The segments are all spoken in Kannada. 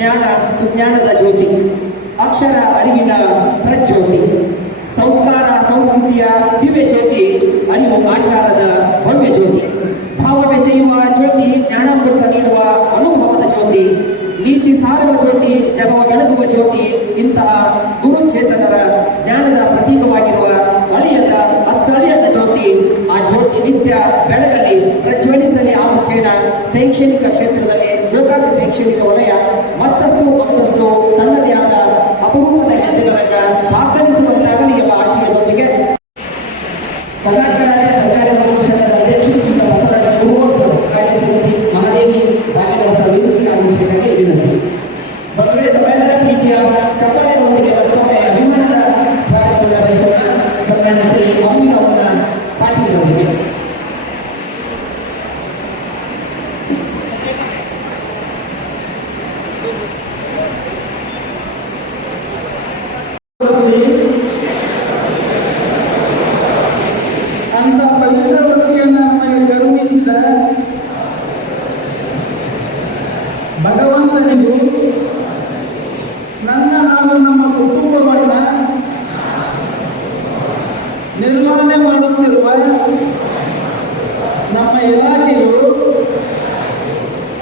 ಜ್ಞಾನ, ಸುಜ್ಞಾನದ ಜ್ಯೋತಿ, ಅಕ್ಷರ ಅರಿವಿನ ಪ್ರಜ್ಯೋತಿ, ಸಂಸ್ಕಾರ, ಸಂಸ್ಕೃತಿಯ ದಿವ್ಯ ಜ್ಯೋತಿ, ಅರಿವು ಆಚಾರದ ಭವ್ಯ ಜ್ಯೋತಿ. ಭಾವ ಬೆಸೆಯುವ ಜ್ಯೋತಿ, ಜ್ಞಾನಾಮೃತ ನೀಡುವ ಅನುಭವದ ಜ್ಯೋತಿ, ನೀತಿ ಸಾರುವ ಜ್ಯೋತಿ, ಜಗವ ಬೆಳಗುವ ಜ್ಯೋತಿ, ಇಂತಹ ಗುರುಚೇತನರ ಜ್ಞಾನದ ಪ್ರತೀಕವಾಗಿರುವ ಅಳಿಯದ, ಅಚ್ಚಳಿಯದ ಜ್ಯೋತಿ, ಆ ಜ್ಯೋತಿ ನಿತ್ಯ ಬೆಳಗಲಿ, ಪ್ರಜ್ವಲಿಸಲಿ ಆ ಮುಖೇನ ಶೈಕ್ಷಣಿಕ ಕ್ಷೇತ್ರದಲ್ಲಿ ಶೈಕ್ಷಣಿಕ ವಲಯ ಚಪ್ಪಾಳೆಗಳೊಂದಿಗೆ ಮತ್ತೊಮ್ಮೆ ಅಭಿಮಾನದ ಸ್ವಾಗತವನ್ನು ಬಯಸೋಣ ಸನ್ಮಾನ್ಯ ಶ್ರೀ ಅಂಬಿಕವನ್ನ ಪಾಟೀಲ್ ಅವರಿಗೆ ಅಂತ ಪವಿತ್ರ ವೃತ್ತಿಯನ್ನು ನಮಗೆ ಕರುಣಿಸಿದ ಭಗವಂತನಿಗೂ ಹಾಗೂ ನಮ್ಮ ಕುಟುಂಬವನ್ನು ನಿರ್ವಹಣೆ ಮಾಡುತ್ತಿರುವ ನಮ್ಮ ಇಲಾಖೆಯು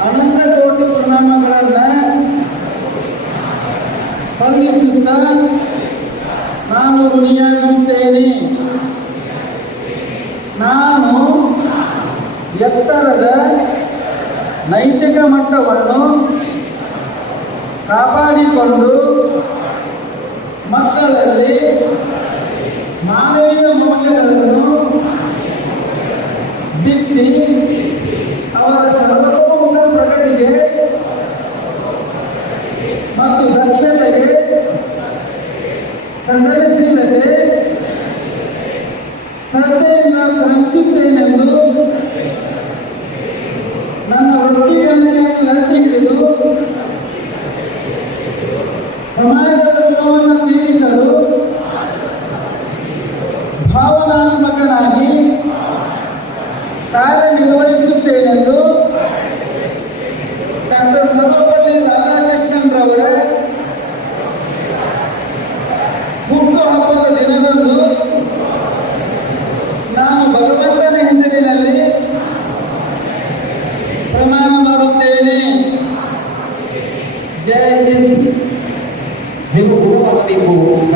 ಅನಂತ ಕೋಟಿ ಪ್ರಣಾಮಗಳನ್ನು ಸಲ್ಲಿಸುತ್ತಾ ನಾನು ಋಣಿಯಾಗಿರುತ್ತೇನೆ. ನಾನು ಎತ್ತರದ ನೈತಿಕ ಮಟ್ಟವನ್ನು ಕಾಪಾಡಿಕೊಂಡು ಮಕ್ಕಳಲ್ಲಿ ಮಾನವೀಯ ಮೌಲ್ಯಗಳನ್ನು ಬಿತ್ತಿ ಅವರ ಸರ್ವತೋಮುಖ ಪ್ರಗತಿಗೆ ಮತ್ತು ದಕ್ಷತೆಗೆ ಸೃಜನಶೀಲತೆ ಶ್ರದ್ಧೆಯಿಂದ ಶ್ರಮಿಸುತ್ತೇನೆಂದು ನನ್ನ ವೃತ್ತಿಗಳನ್ನು ಎತ್ತಿ ಹಿಡಿದು ಸಮಾಜದ ಋಣವನ್ನು ತೀರಿಸಲು ಭಾವನಾತ್ಮಕನಾಗಿ ಕಾರ್ಯನಿರ್ವಹಿಸುತ್ತೇನೆಂದು ಡಾಕ್ಟರ್ ಸರ್ವಪಲ್ಲಿ Boa.